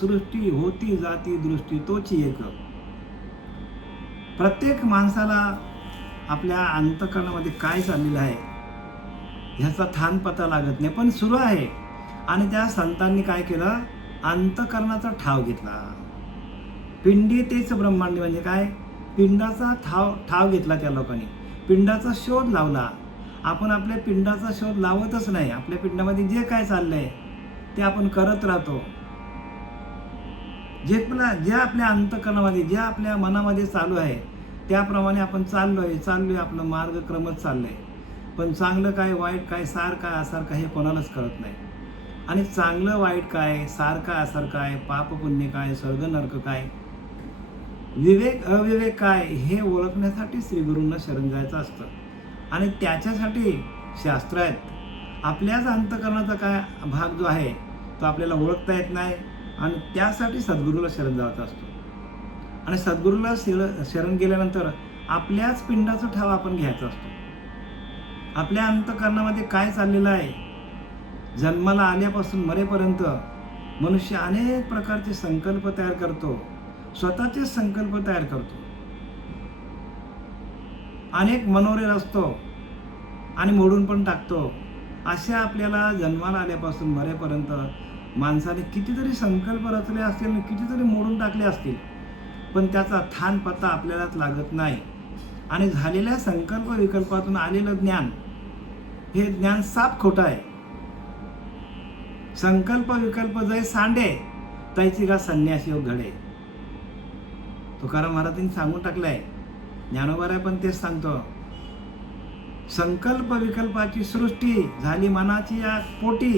सृष्टी होती जाती दृष्टी तोची एक. प्रत्येक माणसाला आपल्या अंतःकरणामध्ये काय चाललेलं आहे ह्याचा थान पता लागत नाही, पण सुरू आहे. आणि त्या संतांनी काय केलं, अंतःकरणाचा ठाव घेतला. पिंडी तेच ब्रह्मांड म्हणजे काय, पिंडाचा ठाव घेतला त्या लोकांनी, पिंडाचा शोध लावला. आपण आपल्या पिंडाचा शोध लावतच नाही. आपल्या पिंडामध्ये जे काय चाललंय ते आपण करत राहतो. जे आपल्या अंतःकरणामध्ये, जे आपल्या मनामध्ये चालू आहे त्याप्रमाणे आपण चाललोय, आपलं मार्गक्रमच चाललंय. पण चांगलं काय, वाईट काय, सार काय, आसार काय हे कोणालाच कळत नाही. आणि चांगलं वाईट काय, सार काय, आसार काय, पाप पुण्य काय, स्वर्ग नरक काय, विवेक अविवेक काय हे ओळखण्यासाठी श्रीगुरूंना शरण जायचं असतं. आणि त्याच्यासाठी शास्त्र आहेत. आपल्याच अंतःकरणाचा काय भाग जो आहे तो आपल्याला ओळखता येत नाही, आणि त्यासाठी सद्गुरूला शरण जायचं असतो. आणि सद्गुरूला शरण गेल्यानंतर आपल्याच पिंडाचा ठाव आपण घ्यायचा असतो. आपल्या अंतःकरणामध्ये काय चाललेलं आहे. जन्माला आल्यापासून मरेपर्यंत मनुष्य अनेक प्रकारचे संकल्प तयार करतो, स्वतःचे संकल्प तयार करतो, अनेक मनोरे रचतो आणि मोडून पण टाकतो. अशा आपल्याला जन्माला आल्यापासून मरेपर्यंत माणसाने कितीतरी संकल्प रचले असतील, कितीतरी मोडून टाकले असतील, पण त्याचा थान पत्ता आपल्यालाच लागत नाही. आणि झालेल्या संकल्प विकल्पातून आलेलं ज्ञान हे ज्ञान साफ खोटं आहे. संकल्प विकल्प जय सांडे तैची का संन्यासी योग घडे. तुकाराम महाराजांनी सांगून टाकलंय, ज्ञानोबाराय पण तेच सांगतो. संकल्प विकल्पाची सृष्टी झाली मनाची या पोटी,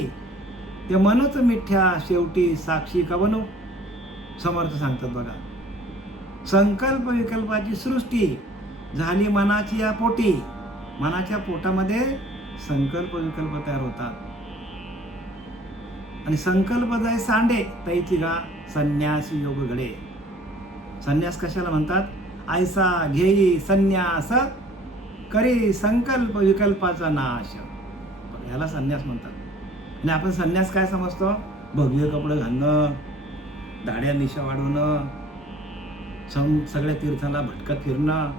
ते मनच मिथ्या शेवटी साक्षी का बनू. समर्थ सांगतात बघा, संकल्प विकल्पाची सृष्टी झाली मनाची या पोटी. मनाच्या पोटामध्ये संकल्प विकल्प तयार होतात. आणि संकल्प जाय सांडे तैची गा संन्यासी योग घडे. संन्यास कशाला म्हणतात, ऐसा घेई संन्यास करी संकल्प विकल्पाचा नाश, याला संन्यास म्हणतात. आणि आपण संन्यास काय समजतो, भगवे कपडे घालणं, दाढ्या निशा वाढवणं, सगळ्या तीर्थाला भटकत फिरणं,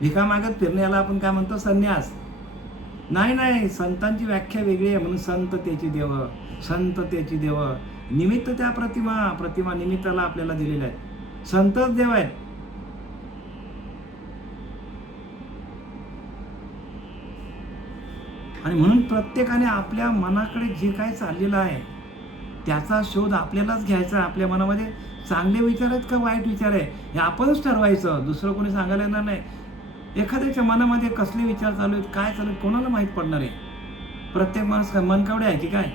भिका मागत फिरणं, याला आपण काय म्हणतो, संन्यास. नाही, संतांची व्याख्या वेगळी आहे. म्हणून संत त्याची देव, निमित्त त्या प्रतिमा निमित्ताला आपल्याला दिलेल्या आहेत. संतच देव आहेत. आणि म्हणून प्रत्येकाने आपल्या मनाकडे जे काही चाललेलं आहे त्याचा शोध आपल्यालाच घ्यायचा. आपल्या मनामध्ये चांगले विचार आहेत का वाईट विचार आहे हे आपणच ठरवायचं, दुसरं कोणी सांगायला येणार नाही. एखाद्याच्या मनामध्ये कसले विचार चालू आहेत, काय चालू आहेत, कोणाला माहीत पडणार आहे. प्रत्येक माणूस काय मनकावडे आहे की काय,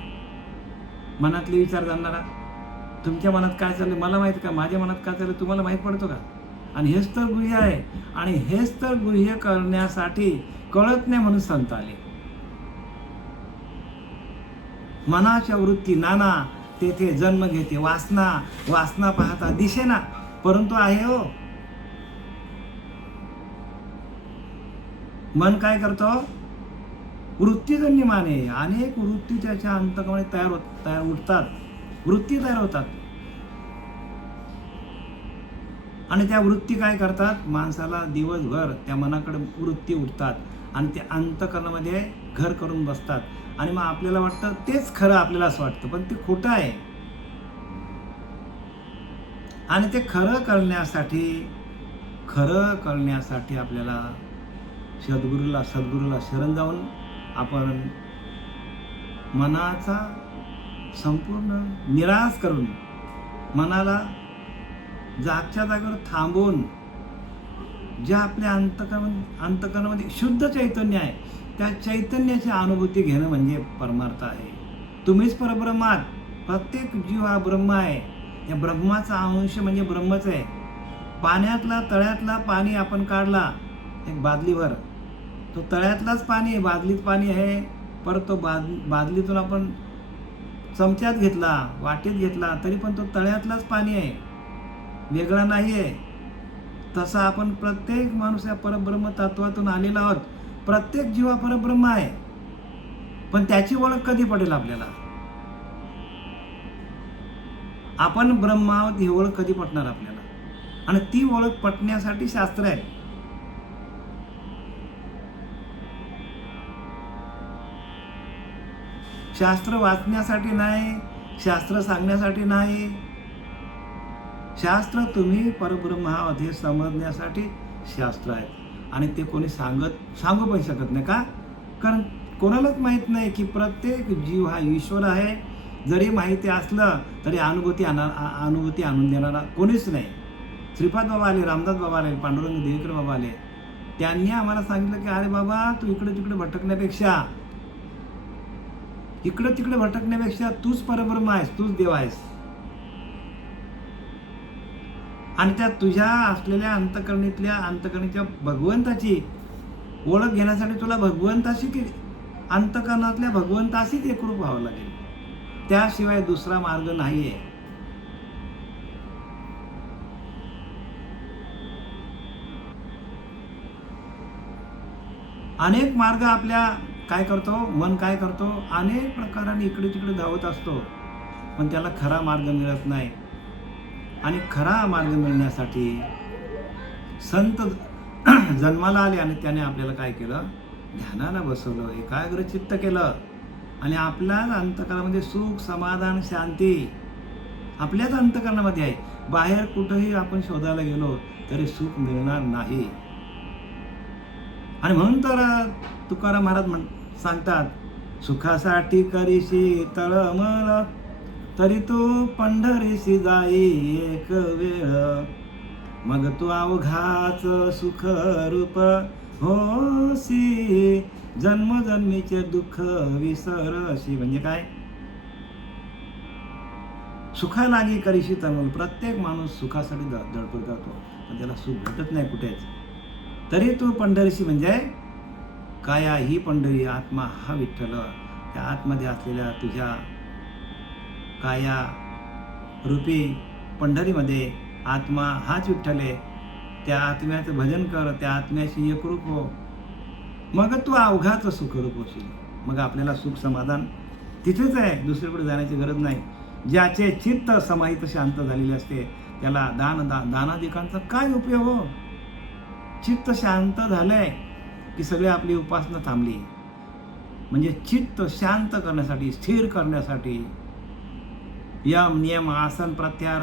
मनातले विचार जाणणारा. तुमच्या मनात काय चाललं मला माहीत का, माझ्या मनात काय चाललं तुम्हाला माहीत पडतो का. आणि हेच तर गुह्य आहे. आणि हेच तर गुह्य करण्यासाठी कळत नाही म्हणून संत आले. मनाच्या वृत्ती नाना तेथे जन्म घेते वासना पाहता दिसेना परंतु आहे हो. मन काय करतो, वृत्तीजन्य माने. अनेक वृत्ती त्याच्या अंतःकरणामध्ये वृत्ती तयार होतात. आणि त्या वृत्ती काय करतात, माणसाला दिवसभर त्या मनाकडे वृत्ती उठतात आणि त्या अंतःकरणामध्ये घर करून बसतात. आणि मग आपल्याला वाटतं तेच खरं, आपल्याला असं वाटतं, पण ते खोटं आहे. आणि ते खरं करण्यासाठी आपल्याला सद्गुरूला शरण जाऊन आपण मनाचा संपूर्ण निराश करून, मनाला जागच्या जागेवर थांबवून, ज्या आपल्या अंतःकरणामध्ये शुद्ध चैतन्य आहे त्या चैतन्याची अनुभूती घेणं म्हणजे परमार्थ आहे. तुम्हीच परब्रह्म आहात. प्रत्येक जीव हा ब्रह्म आहे. या ब्रह्माचा अंश म्हणजे ब्रह्मच आहे. तळ्यातला पाणी आपण काढला एक बादलीभर, तो तळ्यातलाच पाणी, बादलीत पाणी आहे, परत तो बादलीतून आपण चमच्यात घेतला, वाटीत घेतला, तरी पण तो तळ्यातलाच पाणी आहे, वेगळा नाही आहे. तसा आपण प्रत्येक माणूस या परब्रह्म तत्वातून आलेला आहोत. प्रत्येक जीव हा परब्रह्म आहे, पण त्याची ओळख कधी पडेल आपल्याला. आपण ब्रह्म आहोत ही ओळख कधी पटणार आपल्याला? आणि ती ओळख पटण्यासाठी शास्त्र आहे. शास्त्र वाचण्यासाठी नाही, शास्त्र सांगण्यासाठी नाही. शास्त्र तुम्ही परब्रह्म आहात हे समजण्यासाठी शास्त्र आहे. आणि ते कोणी सांगू पण शकत नाही. का? कारण कोणालाच माहीत नाही की प्रत्येक जीव हा ईश्वर आहे. जरी माहिती असलं तरी अनुभूती आणून देणारा कोणीच नाही. श्रीपाद बाबा आले, रामदास बाबा आले, पांडुरंग देवेकर बाबा आले. त्यांनी आम्हाला सांगितलं की अरे बाबा, तू इकडे तिकडे भटकण्यापेक्षा तूच परब्रह्म आहेस, तूच देव आहेस. आणि त्या तुझ्या असलेल्या अंतकरणीच्या भगवंताची ओळख घेण्यासाठी तुला अंतकरणातल्या भगवंताशीच एकरूप व्हावं लागेल. त्याशिवाय दुसरा मार्ग नाहीये. अनेक मार्ग आपल्या मन काय करतो, अनेक प्रकाराने इकडे तिकडे धावत असतो, पण त्याला खरा मार्ग मिळत नाही. आणि खरा मार्ग मिळण्यासाठी संत जन्माला आले आणि त्याने आपल्याला काय केलं? ध्यानाला बसवलं, एकाग्र चित्त केलं. आणि आपल्याच अंतकरणामध्ये सुख, समाधान, शांती आपल्याच अंतकरणामध्ये आहे. बाहेर कुठंही आपण शोधायला गेलो तरी सुख मिळणार नाही. आणि म्हणून तर तुकाराम महाराज सांगतात, सुखासाठी करीशी तळमळ, तरी तू पंढरीशी जाई एक वेळ, मग तू अवघाच सुख रूप होसी, जन्मजन्मीचे दुःख विसरशी. म्हणजे काय? सुखालागी करीशी तळमळ. प्रत्येक माणूस सुखासाठी धडपड करतो, पण त्याला सुख भेटत नाही कुठेच. तरी तू पंढरीशी म्हणजे काया ही पंढरी, आत्मा हा विठ्ठल. त्या आतमध्ये असलेल्या तुझ्या काया रूपी पंढरीमध्ये आत्मा हाच विठ्ठल आहे. त्या आत्म्याचं भजन कर, त्या आत्म्याशी एकरूप हो, मग तू अवघाचं सुखरूप होशील. मग आपल्याला सुख समाधान तिथेच आहे, दुसरीकडे जाण्याची गरज नाही. ज्याचे चित्त समाहित शांत झालेले असते त्याला दानादिकांचा काय उपयोग हो? चित्त शांत झालंय की सगळे आपली उपासना थांबली. म्हणजे चित्त शांत करण्यासाठी, स्थिर करण्यासाठी यम, नियम, आसन, प्रत्याहार,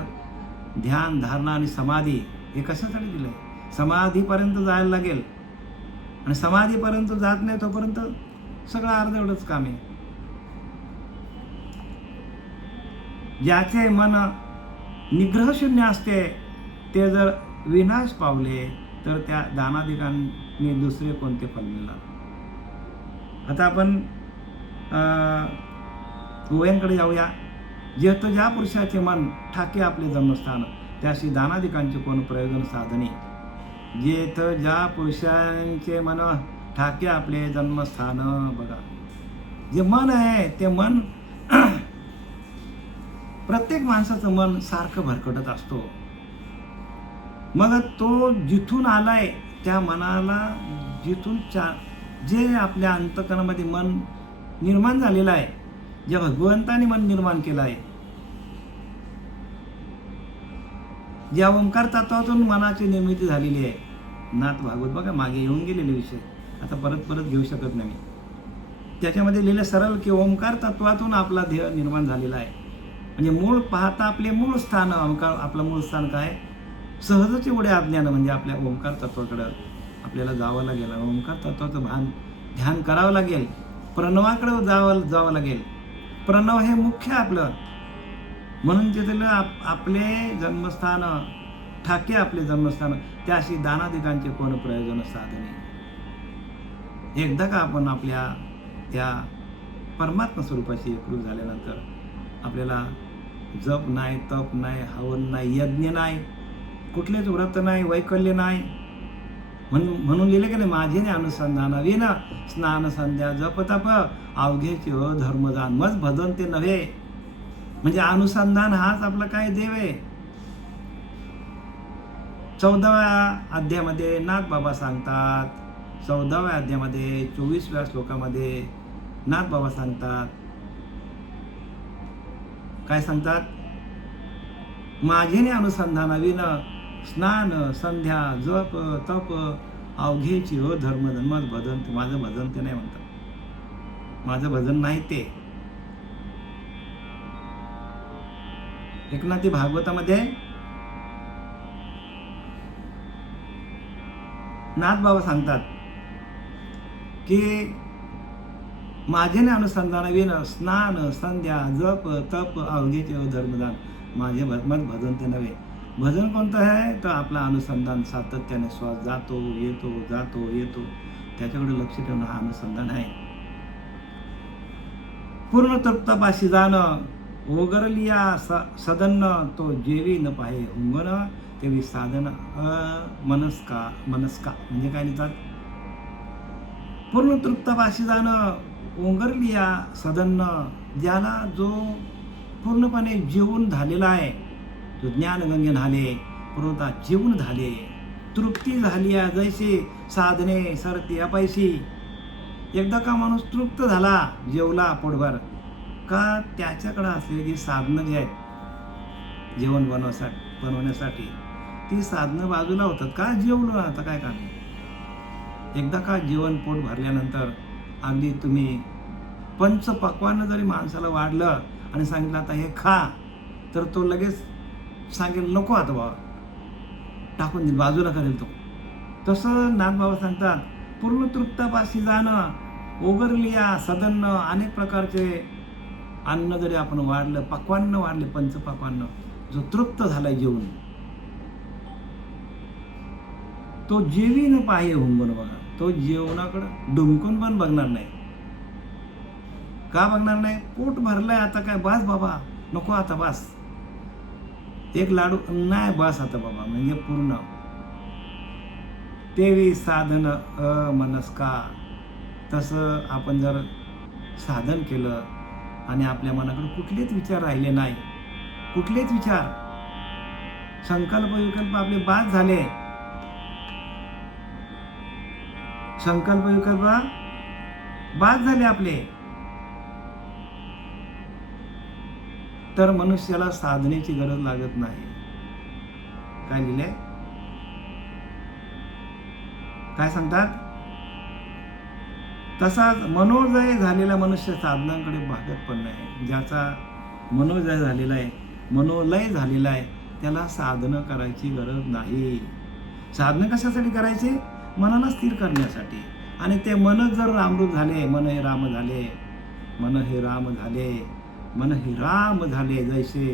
ध्यान, धारणा आणि समाधी हे कशासाठी दिलंय? समाधीपर्यंत जायला लागेल. आणि समाधीपर्यंत जात नाही तोपर्यंत सगळं अर्धवटच काम आहे. ज्याचे मन निग्रह शून्य असते ते जर विनाश पावले तर त्या दानादिकांनी दुसरे कोणते फल मिळणार? आता आपण ओव्यांकडे जाऊया. ज्या पुरुषाचे मन ठाके आपले जन्मस्थान, त्याशी दानादिकांचे कोण प्रयोजन साधने. ज्या पुरुषांचे मन ठाके आपले जन्मस्थान. बघा, जे मन आहे ते मन प्रत्येक माणसाचं मन सारखं भरकटत असतो. मग तो जिथून आलाय त्या मनाला जे आपल्या अंतकरणामध्ये मन निर्माण झालेलं आहे, जे भगवंताने मन निर्माण केलं आहे, ज्या ओंकार तत्वातून मनाची निर्मिती झालेली आहे. नाथ भागवत बघा, मागे येऊन गेलेले विषय आता परत घेऊ शकत नाही. त्याच्यामध्ये लिहिलं सरळ की ओंकार तत्वातून आपला देह निर्माण झालेला आहे. म्हणजे मूळ पाहता आपले मूळ स्थान, आपलं मूळ स्थान काय? सहजच एवढ्या अज्ञान म्हणजे आपल्या ओंकार तत्वाकडं आपल्याला जावं लागेल. ओंकार तत्वाचं ध्यान करावं लागेल. प्रणवाकडे जावं लागेल. प्रणव हे मुख्य आपलं. म्हणून तिथलं आपले जन्मस्थान ठाके आपले जन्मस्थान, त्याशी दानादिकांचे कोण प्रयोजन साधने. एकदा का आपण आपल्या त्या परमात्मा स्वरूपाशी एकरूप झाल्यानंतर आपल्याला जप नाही, तप नाही, हवन नाही, यज्ञ नाही, कुठलेच व्रत नाही, वैकल्य नाही. म्हणून लिहिले की नाही, माझे अनुसंधान विन स्नान संध्या जप तप अवघेचे धर्मदान मज भजन ते नव्हे. म्हणजे अनुसंधान हाच आपला काय देव आहे. 14व्या अध्यायामध्ये नाथ बाबा सांगतात, 14व्या अध्यायामध्ये 24व्या श्लोकामध्ये नाथ बाबा सांगतात, काय सांगतात? माझेने अनुसंधाना विन स्नान संध्या जप तप अवघेची हो धर्म धर्मात भजन. माझं भजन ते नाही म्हणतात, माझं भजन नाही ते. एकनाथी भागवतामध्ये नाथबाबा सांगतात की माझेने अनुसंधान विन स्नान संध्या जप तप अवघेचे हो धर्मदान. माझे मत भजन ते नव्हे. भजन कोणतं आहे तर आपला अनुसंधान सातत्याने श्वास जातो येतो जातो येतो त्याच्याकडे लक्ष ठेवणं हा अनुसंधान आहे. पूर्ण तृप्तापाशी जाणं ओगरलिया सदन्न तो जेवी न पाहे हुंगण तेवी साधन मनस्का म्हणजे काय लिहितात, पूर्ण तृप्तापाशी जाणं ओंगरलिया सदन्न, ज्याला जो पूर्णपणे जीवन झालेला आहे, जो ज्ञानगंगे झाले पूर्णतः जीवन झाले तृप्ती झाली आहे. जैसे साधने सरती अपैशी. एकदा का माणूस तृप्त झाला जेवला पोटभर का त्याच्याकडे असलेली जी साधनं जी आहेत जेवण बनवण्यासाठी ती साधनं बाजूला होतात. का जेवलो आता काय काम. एकदा का जेवण पोट भरल्यानंतर अगदी तुम्ही पंचपक्वान्न जरी माणसाला वाढलं आणि सांगितलं आता हे खा तर तो लगेच सांगेल नको आता बाबा, टाकून देईल, बाजूला करेल तो. तसं नाथबाबा सांगतात पूर्ण तृप्तापाशी जाणं ओगरलिया सदन्न. अनेक प्रकारचे अन्न जरी आपण वाढलं, पक्वान्न वाढले, पंचपक्वान्न, जो तृप्त झालाय जेवून तो जेवी न पाहे हुंगून. बघा, तो जेवणाकडं डुंकून पण बघणार नाही. का बघणार नाही. पोट भरलाय आता काय बास बाबा, नको आता बास, एक लाडू नाही बास आता बाबा, म्हणजे पूर्ण. तेवी साधन अमनस्का. तसं आपण जर साधन केलं आणि आपल्या मनाकडे कुठलेच विचार राहिले नाही, कुठलेच विचार, संकल्प विकल्प आपले बाद झाले, संकल्प विकल्प बाद झाले आपले, तर मनुष्याला साधनेची गरज लागत नाही. काय लिहिलंय, काय सांगतात, तसाच मनोजय झालेला मनुष्य साधनांकडे भागत पण नाही. ज्याचा मनोजय झालेला आहे, मनोलय झालेला आहे, त्याला साधनं करायची गरज नाही. साधनं कशासाठी करायचे, मनाला स्थिर करण्यासाठी. आणि ते मन जर रामरूप झाले, मन हे राम झाले, मन हे राम झाले, मन हे राम झाले, जैसे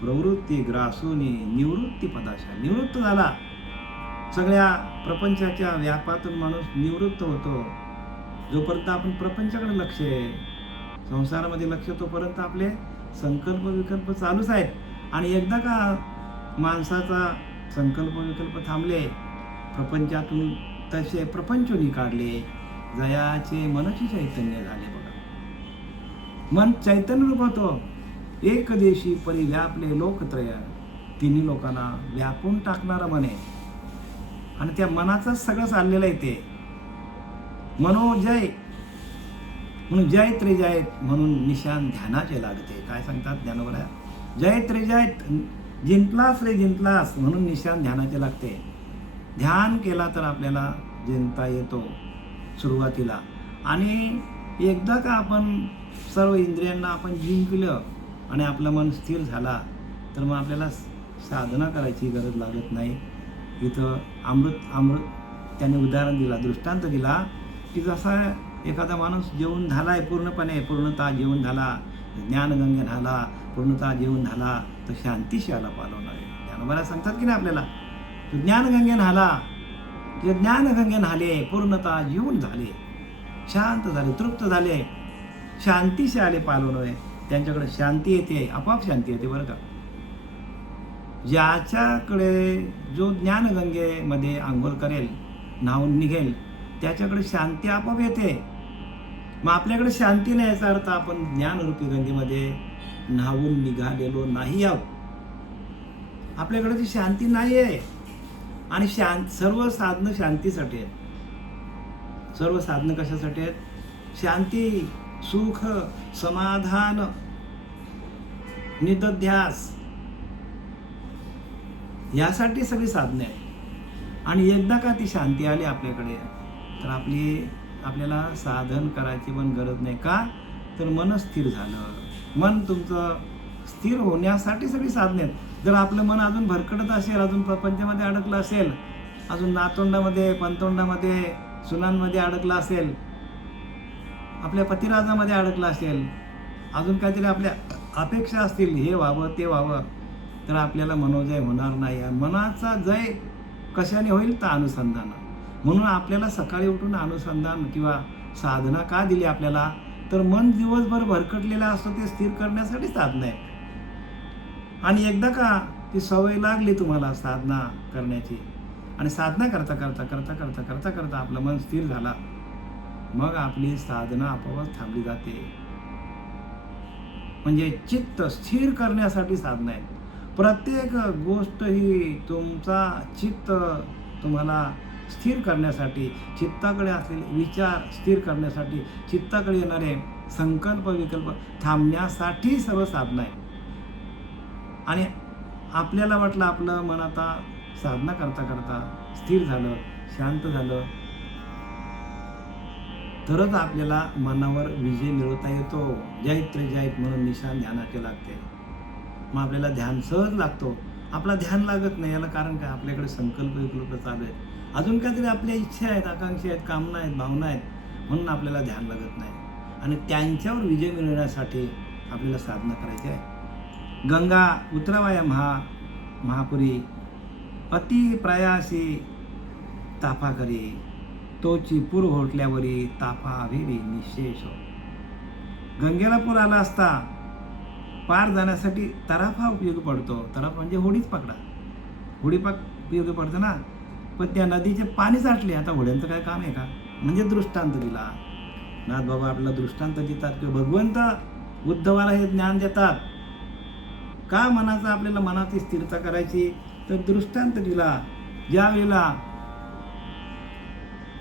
प्रवृत्ती ग्रासूनी निवृत्ती पदाशा. निवृत्त झाला, सगळ्या प्रपंचाच्या व्यापातून माणूस निवृत्त होतो. जोपर्यंत आपण प्रपंचाकडे लक्ष आहे, संसारामध्ये लक्ष, तोपर्यंत आपले संकल्प विकल्प चालूच आहेत. आणि एकदा का माणसाचा संकल्प विकल्प थांबले, प्रपंचातून तसे प्रपंचोनी काढले, जयाचे मनची चैतन्य झाले. बघा, मन चैतन्य रूप होतो. एक देशी परी व्यापले लोकत्रय. तिन्ही लोकांना व्यापून टाकणारा मन आहे. आणि त्या मनाचंच सगळं चाललेलं आहे ते. मनोजय म्हणून जय त्रिजयत म्हणून निशान ध्यानाचे लागते. काय सांगतात ज्ञानोबा, जय त्रिजयत, जिंकलास रे जिंकलास म्हणून निशान ध्यानाचे लागते. ध्यान केला तर आपल्याला जिंकता येतो सुरुवातीला. आणि एकदा का आपण सर्व इंद्रियांना आपण जिंकलं आणि आपलं मन स्थिर झाला तर मग आपल्याला साधना करायची गरज लागत नाही. इथं अमृत त्याने उदाहरण दिला, दृष्टांत दिला की जसा एखादा माणूस जेवून झालाय पूर्णपणे, पूर्णतः जेवून झाला, ज्ञानगंगे झाला, पूर्णतः जेवून झाला, तर शांतीशी आला पालवणार आहे. ज्ञानोबाला सांगतात की नाही आपल्याला, ज्ञानगंगे झाला, जे ज्ञानगंगे झाले, पूर्णतः जीवन झाले, शांत झाले, तृप्त झाले, शांतीशी आले पालवणारे, त्यांच्याकडे शांती येते, आपोआप शांती येते. बरं का, ज्याच्याकडे जो ज्ञानगंगेमध्ये आंघोळ करेल, न्हावून निघेल, त्याच्याकडे शांती आपोआप येते. मग आपल्याकडे शांती नाही, याचा अर्थ आपण ज्ञानरूपी गंगेमध्ये न्हावून निघालेलो नाही आहोत. आपल्याकडे ती शांती नाही आहे. आणि सर्व साधनं शांतीसाठी आहेत. सर्व साधनं कशासाठी आहेत, शांती, सुख, समाधान, निदध्यास, यासाठी सगळी साधने आहेत. आणि एकदा का ती शांती आली आपल्याकडे तर आपल्याला साधन करायची पण गरज नाही. का तर मन स्थिर झालं. मन तुमचं स्थिर होण्यासाठी सगळी साधने आहेत. जर आपलं मन अजून भरकटत असेल, अजून प्रपंचामध्ये अडकलं असेल, अजून नातोंडामध्ये पंतोंडामध्ये सुनांमध्ये अडकलं असेल, आपल्या पतिराजामध्ये अडकलं असेल, अजून काहीतरी आपल्या अपेक्षा असतील, हे व्हावं ते व्हावं, तर आपल्याला मनोजय होणार नाही. मनाचा जय कशाने होईल तर अनुसंधान. म्हणून आपल्याला सकाळी उठून अनुसंधान किंवा साधना का दिली आपल्याला, तर मन दिवसभर भरकटलेलं असतं ते स्थिर करण्यासाठी साधना आहे. आणि एकदा का ती सवय लागली तुम्हाला साधना करण्याची आणि साधना करता करता करता करता करता करता आपलं मन स्थिर झाला, मग आपली साधना आपोआप थांबली जाते. म्हणजे चित्त स्थिर करण्यासाठी साधना आहे. प्रत्येक गोष्ट ही तुमचा चित्त तुम्हाला स्थिर करण्यासाठी, चित्ताकडे असलेले विचार स्थिर करण्यासाठी, चित्ताकडे येणारे संकल्प विकल्प थांबण्यासाठी सर्व साधना आहे. आणि आपल्याला वाटलं आपलं मन आता साधना करता करता स्थिर झालं, शांत झालं, तरच आपल्याला मनावर विजय मिळवता येतो. जैत जैत म्हणून निशाण ध्यानाचे लागते. मग आपल्याला ध्यान सहज लागतो. आपला ध्यान लागत नाही, याला कारण काय, आपल्याकडे संकल्प विकल्प चालू आहेत, अजून काहीतरी आपल्या इच्छा आहेत, आकांक्षा आहेत, कामना आहेत, भावना आहेत, म्हणून आपल्याला ध्यान लागत नाही. आणि त्यांच्यावर विजय मिळवण्यासाठी आपल्याला साधना करायची आहे. गंगा उतरावाया महापुरी अति प्रयासी ताफा करी, तोची पूर घोटल्यावरी ताफा अभिरी निशेष. गंगेला पूर आला असता पार जाण्यासाठी तराफा उपयोगी पडतो. तराफा म्हणजे होडीच पकडा, होडी उपयोगी पडतं ना. पण त्या नदीचे पाणी साठले, आता होड्यांचं काय काम आहे का. म्हणजे दृष्टांत दिला नाथ बाबा, आपला दृष्टांत देतात किंवा भगवंत उद्धवाला हे ज्ञान देतात. का मनाचा आपल्याला मनाची स्थिरता करायची, तर दृष्टांत दिला. ज्यावेळेला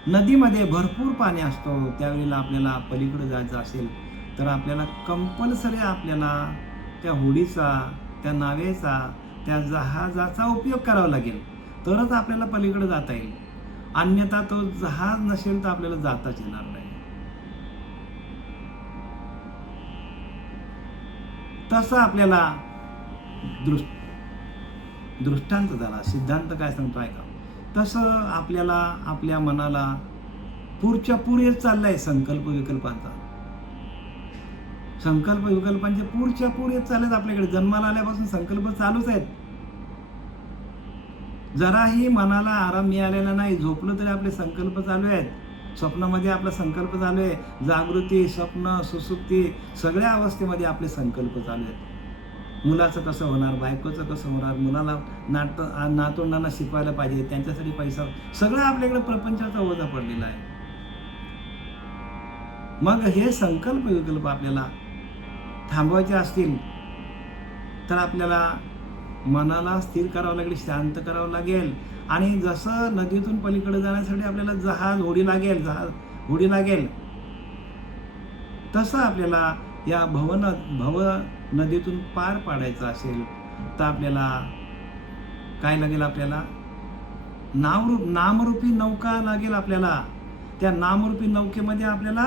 नदीमध्ये भरपूर पाणी असतो, त्यावेळेला आपल्याला पलीकडे जायचं असेल तर आपल्याला कंपल्सरी आपल्याला त्या होडीचा, त्या नावेचा, त्या जहाजाचा उपयोग करावा लागेल, तरच आपल्याला पलीकडे जाता येईल. अन्यथा तो जहाज नसेल तर आपल्याला जाताच येणार नाही. तसं आपल्याला दृष्टांत झाला. सिद्धांत काय सांगतो ऐका. तसं आपल्याला आपल्या मनाला पूरच्या पूर येत चाललाय संकल्प विकल्पांचा. संकल्प विकल्पांचे पूरच्या पूर येत चाललेत आपल्याकडे. जन्माला आल्यापासून संकल्प चालूच आहेत. जराही मनाला आराम मिळालेला नाही. झोपलं तरी आपले संकल्प चालू आहेत. स्वप्नामध्ये आपला संकल्प चालू आहे. जागृती, स्वप्न, सुसुप्ती सगळ्या अवस्थेमध्ये आपले संकल्प चालू आहेत. मुलाचं कसं होणार, बायकोचं कसं होणार, मुलाला नातोंडांना शिकवायला पाहिजे, त्यांच्यासाठी पैसा, सगळं आपल्याकडे प्रपंचाचा ओझा पडलेला आहे. मग हे संकल्प विकल्प आपल्याला थांबवायचे असतील तर आपल्याला मनाला स्थिर करावं लागेल, शांत करावं लागेल. आणि जसं नदीतून पलीकडे जाण्यासाठी आपल्याला जहाज होडी लागेल, तसं आपल्याला या भव नदीतून पार पाडायचं असेल तर आपल्याला काय लागेल, आपल्याला नामरूपी नौका लागेल. आपल्याला त्या नामरूपी नौकेमध्ये आपल्याला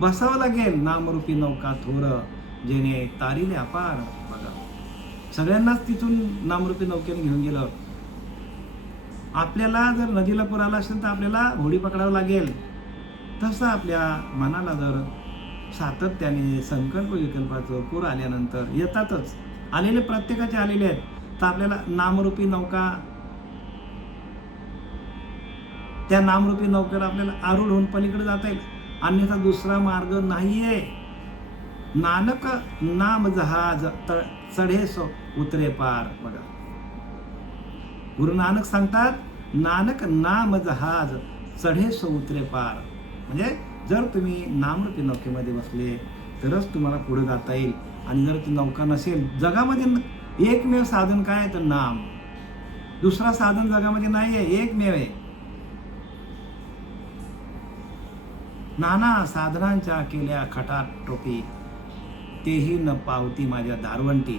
बसावं लागेल. नामरूपी नौका थोर जेणे तारिले अपार. बघा, सगळ्यांनाच तिथून नामरूपी नौकेने घेऊन गेलं. आपल्याला जर नदीला पूर आला असेल तर आपल्याला होडी पकडावं लागेल. तसं आपल्या मनाला जर सातत्याने संकल्प विकल्पाचं पूर आल्यानंतर येतातच, आलेले प्रत्येकाचे आलेले आहेत, तर आपल्याला नामरूपी नौका, त्या नामरूपी नौकेला आपल्याला आरूढ होऊन पलीकडे जाता येईल. अन्यथा दुसरा मार्ग नाहीये. नानक नाम जहाज चढे सो उतरे पार. बघा, गुरु नानक सांगतात, नानक नाम जहाज चढे सो उतरे पार. म्हणजे जर तुम्ही नामरूपी नौकेमध्ये बसले तरच तुम्हाला पुढे जाता येईल. आणि जर ती नौका नसेल, जगामध्ये एकमेव साधन काय आहे तर नाम. दुसरा साधन जगामध्ये नाही आहे, एकमेव आहे. नाना साधनांच्या केल्या खटाटोपी, तेही न पावती माझ्या दारवंटी.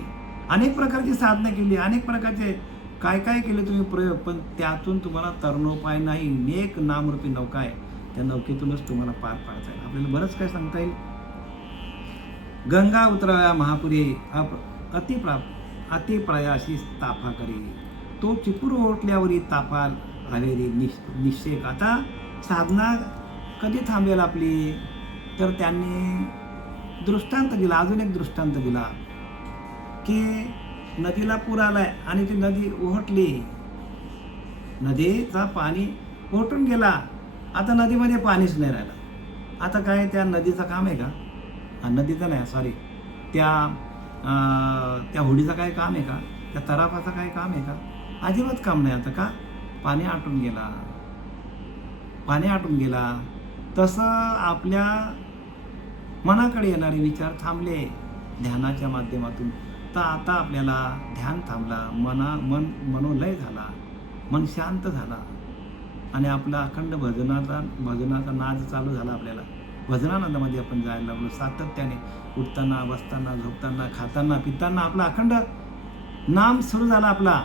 अनेक प्रकारची साधनं केली, अनेक प्रकारचे काय काय केले तुम्ही प्रयोग, पण त्यातून तुम्हाला तरणोपाय नाही. नेक नामरूपी नौका आहे, त्या नौकेतूनच तुम्हाला पार पाडता येईल. आपल्याला बरंच काय सांगता येईल. गंगा उतराव्या महापुरी अतिप्रयासी ताफा करी, तो चिपूर ओटल्यावरी ताफा हवेरी निश्चय. आता साधना कधी थांबेल आपली, तर त्यांनी दृष्टांत दिला, अजून एक दृष्टांत दिला की नदीला पूर आलाय आणि ती नदी ओहटली, नदीचा पाणी ओहटून गेला, आता नदीमध्ये पाणीच नाही राहिलं. आता काय त्या नदीचं काम आहे का? नदीचं नाही, सॉरी, त्या होडीचं काय काम आहे का? त्या तराफाचं काय काम आहे का? अजिबात काम नाही. आता का? पाणी आटून गेला. तसं आपल्या मनाकडे येणारे विचार थांबले ध्यानाच्या माध्यमातून. तर आता आपल्याला ध्यान थांबला, मनोलय झाला, मन शांत झाला आणि आपला अखंड भजनाचा नाद चालू झाला. आपल्याला भजनानंदामध्ये आपण जायला लागलो. सातत्याने उठताना, बसताना, झोपताना, खाताना, पिताना आपला अखंड नाम सुरू झाला. आपला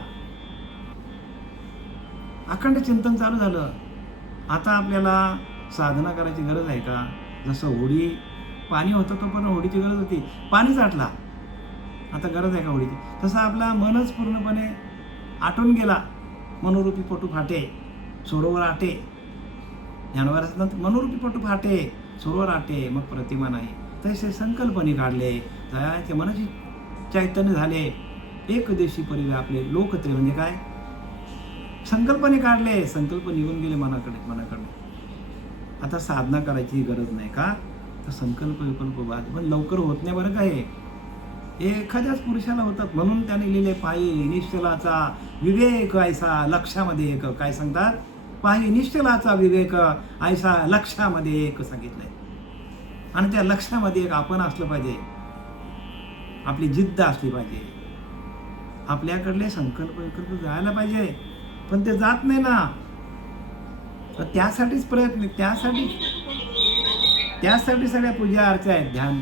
अखंड चिंतन चालू झालं. आता आपल्याला साधना करायची गरज आहे का? जसं होडी पाणी होतं तो पण होडीची गरज होती, पाणीच आटला, आता गरज आहे का होडीची? तसं आपला मनच पूर्णपणे आटून गेला. मनोरूपी पोटू फाटे सरोवर आटे, ज्ञानवाराचं मनोरूपी पोटू फाटे सरोवर आटे, मग प्रतिमा नाही. तसे संकल्पने काढले, दयाचे मनाची चैतन्य झाले, एक देशी परी आपले लोकत्रे. म्हणजे काय? संकल्पने काढले, संकल्प निघून गेले मनाकडे. आता साधना करायची गरज नाही का? तर संकल्प विकल्प बाद पण लवकर होत नाही बरं. काय एखाद्याच पुरुषाला होतात, म्हणून त्याने लिहिले पायी निश्चलाचा विवेक ऐसा लक्षामध्ये एक. काय सांगतात? पायी निश्चलाचा विवेक ऐसा लक्षामध्ये एक सांगितलंय. आणि त्या लक्षामध्ये एक आपण असलं पाहिजे, आपली जिद्द असली पाहिजे, आपल्याकडले संकल्प विकल्प जायला पाहिजे, पण ते जात नाही ना. तर त्यासाठीच प्रयत्न, त्यासाठी सगळ्या पूजा अर्चा आहेत, ध्यान,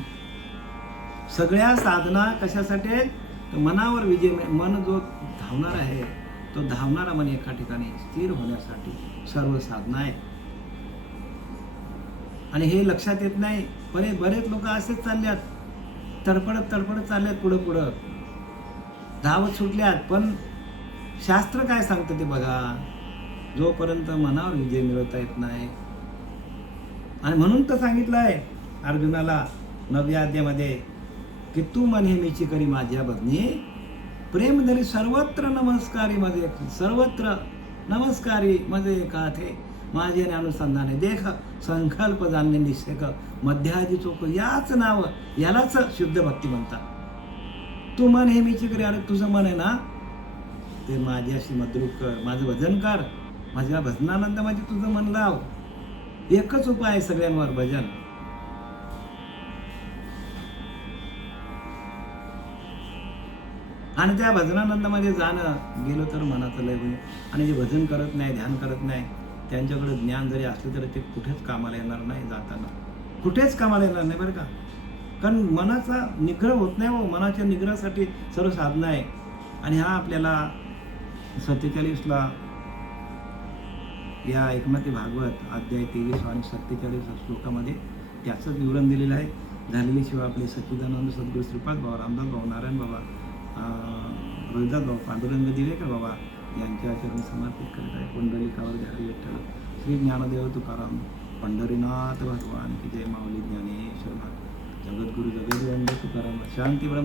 सगळ्या साधना कशासाठी आहेत? तर मनावर विजय. मन जो धावणार आहे, तो धावणारा मन एका ठिकाणी स्थिर होण्यासाठी सर्व साधना आहे. आणि हे लक्षात येत नाही. बरेच लोक असेच चालल्यात, तडफडत चालल्यात पुढं धावत सुटल्यात. पण शास्त्र काय सांगतं ते बघा. जोपर्यंत मनावर विजय मिळवता येत नाही, आणि म्हणून तर सांगितलं आहे अर्जुनाला 9व्या अध्यायामध्ये की तू मन हे मीची करी माझ्या भजनी, प्रेम धरी सर्वत्र नमस्कारी मध्ये, सर्वत्र नमस्कारी मध्ये काथे माझे अनुसंधाने देख संकल्प जाणणे निश्चय मध्याजी चोख. याच नाव, यालाच शुद्ध भक्ती म्हणतात. तू मन हे मीची करी. अरे तुझं मन आहे ना, ते माझ्याशी मद्रूप कर, माझं भजन कर, माझ्या भजनानंदामध्ये तुझं मन लाव. एकच उपाय आहे सगळ्यांवर, भजन. आणि त्या भजनानंदामध्ये जाणं गेलो तर मनाचं लय होईल. आणि जे भजन करत नाही, ध्यान करत नाही, त्यांच्याकडे ज्ञान जरी असलं तरी ते कुठेच कामाला येणार नाही. जाताना कुठेच कामाला येणार नाही बरं का. कारण मनाचा निग्रह होत नाही हो. मनाच्या निग्रहासाठी सर्व साधना आहे. आणि हा आपल्याला 47ला या एकमती भागवत अध्याय 23 आणि 47 श्लोकामध्ये त्याचंच विवरण दिलेलं आहे. झालेली शिवाय आपले सच्चिदानंद सद्गुरू श्रीपाद बाबा, रामदास बाबा, नारायण बाबा, रोहिदास बाबा, पांडुरंग दिवेकर बाबा यांच्या चरणी समर्पित करत आहे. पुंडलिकावर घ्यावी विठ्ठल श्री ज्ञानदेव तुकाराम पंढरीनाथ भगवान की जय. माऊली ज्ञानेश्वर जगद्गुरु जगद्वंद तुकाराम शांती ब्रह्म